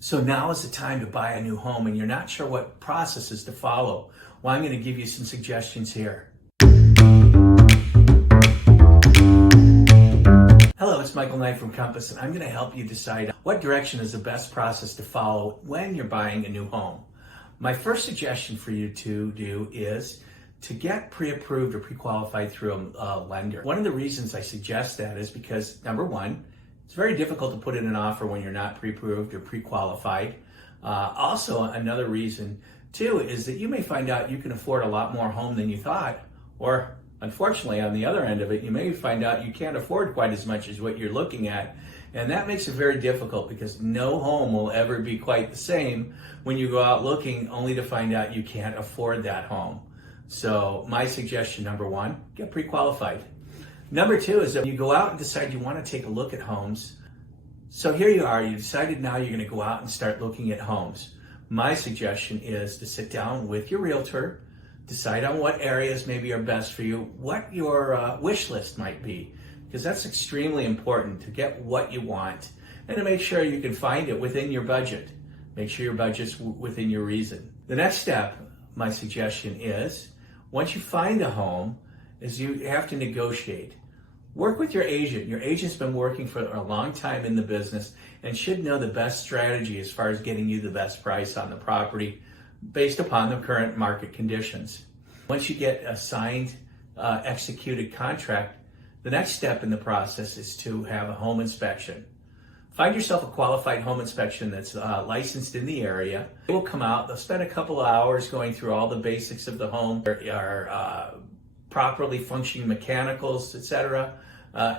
So now is the time to buy a new home and you're not sure what processes to follow. Well, I'm going to give you some suggestions here. Hello, it's Michael Knight from Compass, and I'm going to help you decide what direction is the best process to follow when you're buying a new home. My first suggestion for you to do is to get pre-approved or pre-qualified through a lender. One of the reasons I suggest that is because, number one, it's very difficult to put in an offer when you're not pre-approved or pre-qualified. Also, another reason, too, is that you may find out you can afford a lot more home than you thought, or unfortunately, on the other end of it, you may find out you can't afford quite as much as what you're looking at. And that makes it very difficult because no home will ever be quite the same when you go out looking only to find out you can't afford that home. So my suggestion, number one, get pre-qualified. Number two is that you go out and decide you want to take a look at homes. So here you are, you decided now you're going to go out and start looking at homes. My suggestion is to sit down with your realtor, decide on what areas maybe are best for you, what your wish list might be, because that's extremely important to get what you want and to make sure you can find it within your budget. Make sure your budget's within your reason. The next step, my suggestion is, once you find a home, is you have to negotiate. Work with your agent. Your agent's been working for a long time in the business and should know the best strategy as far as getting you the best price on the property based upon the current market conditions. Once you get a signed, executed contract, the next step in the process is to have a home inspection. Find yourself a qualified home inspection that's licensed in the area. They will come out, they'll spend a couple of hours going through all the basics of the home, properly functioning mechanicals, etc.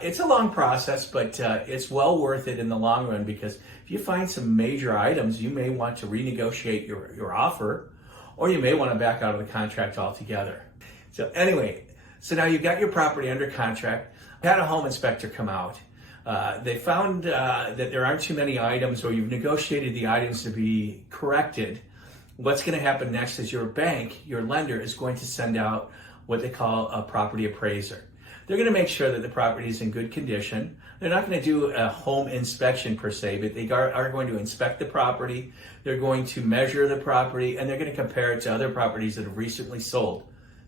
It's a long process, but it's well worth it in the long run, because if you find some major items, you may want to renegotiate your offer, or you may want to back out of the contract altogether. So anyway, so now you've got your property under contract. You had a home inspector come out. They found that there aren't too many items, or you've negotiated the items to be corrected. What's going to happen next is your bank, your lender, is going to send out what they call a property appraiser. They're going to make sure that the property is in good condition. They're not going to do a home inspection per se, but they are going to inspect the property. They're going to measure the property, and they're going to compare it to other properties that have recently sold,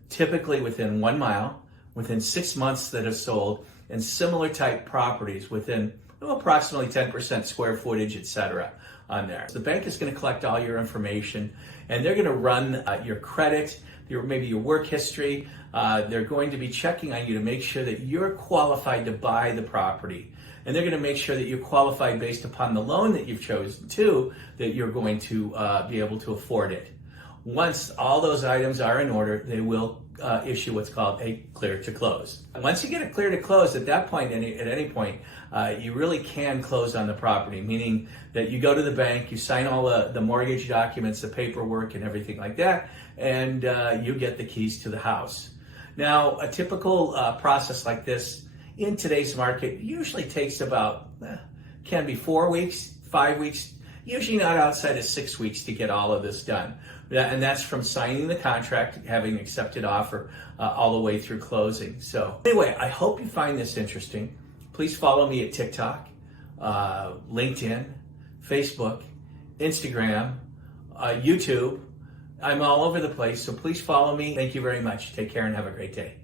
typically within 1 mile, within 6 months that have sold, and similar type properties within approximately 10% square footage, etc. on there. So the bank is going to collect all your information, and they're going to run your credit, maybe your work history. They're going to be checking on you to make sure that you're qualified to buy the property. And they're going to make sure that you're qualified based upon the loan that you've chosen too, that you're going to be able to afford it. Once all those items are in order, they will issue what's called a clear to close. Once you get a clear to close, at that point, at any point, you really can close on the property, meaning that you go to the bank, you sign all the mortgage documents, the paperwork and everything like that, and you get the keys to the house. Now, a typical process like this in today's market usually takes about, can be 4 weeks, 5 weeks, usually not outside of 6 weeks to get all of this done. And that's from signing the contract, having accepted offer, all the way through closing. So anyway, I hope you find this interesting. Please follow me at TikTok, LinkedIn, Facebook, Instagram, YouTube. I'm all over the place, so please follow me. Thank you very much. Take care and have a great day.